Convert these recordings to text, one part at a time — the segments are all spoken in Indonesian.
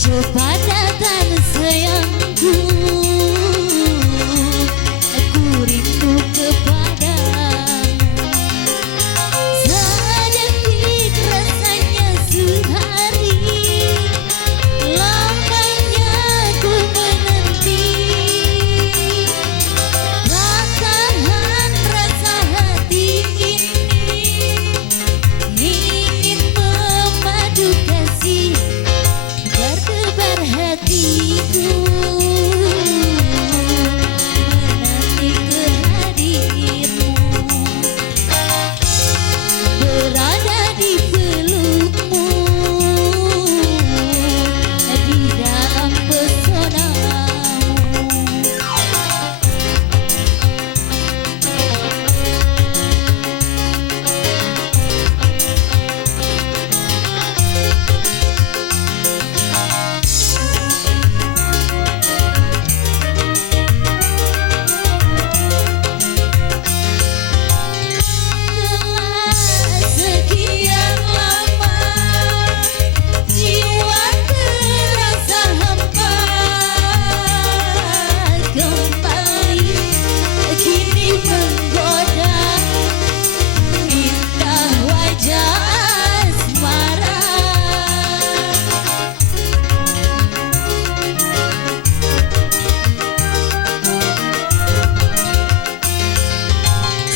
Cepat datang sayangku, aku rindu kepadamu. Sedetik rasanya sehari, lamanya ku menanti. Tak tahan rasa hati ini, ingin memadu kasih. Berdebar hatiku menanti kehadiranmu, berada di pelukmu, di dalam pesonamu. Sekian lama jiwa terasa hampa, kembali kini menggoda indah wajah asmara.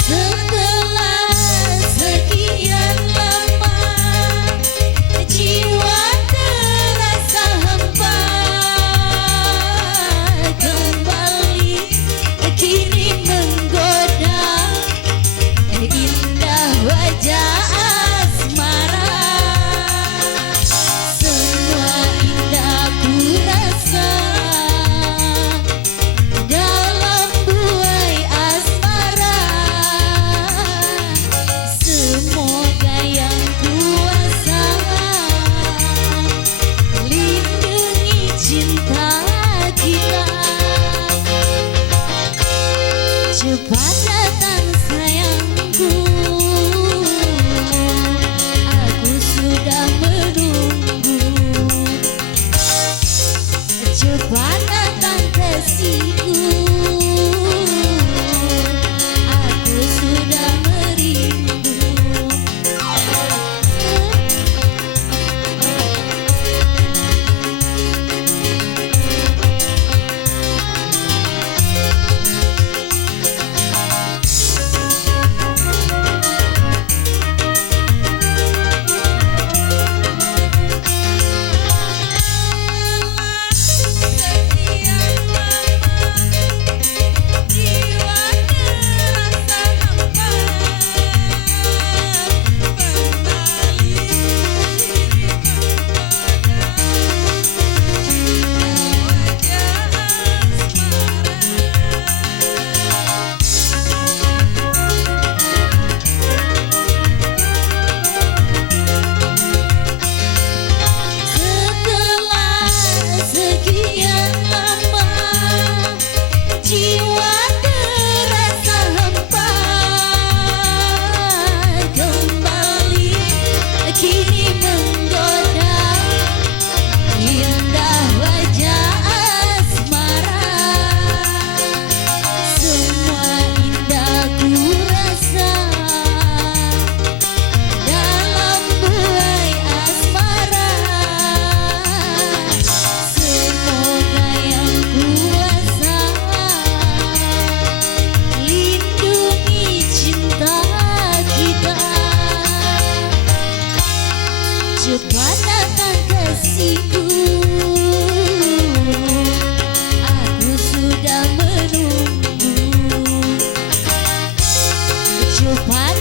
Setelah sekian lama jiwa terasa hampa, kembali kini menggoda indah wajah asmara. Semua indah ku rasa dalam buai asmara. Semoga yang kuasa lindungi cinta kita. Cepat datang sayangku, aku sudah menunggu. Cepat datang kasihku, aku sudah merindu. Cepat datang kasihku, aku sudah menunggu. Cepat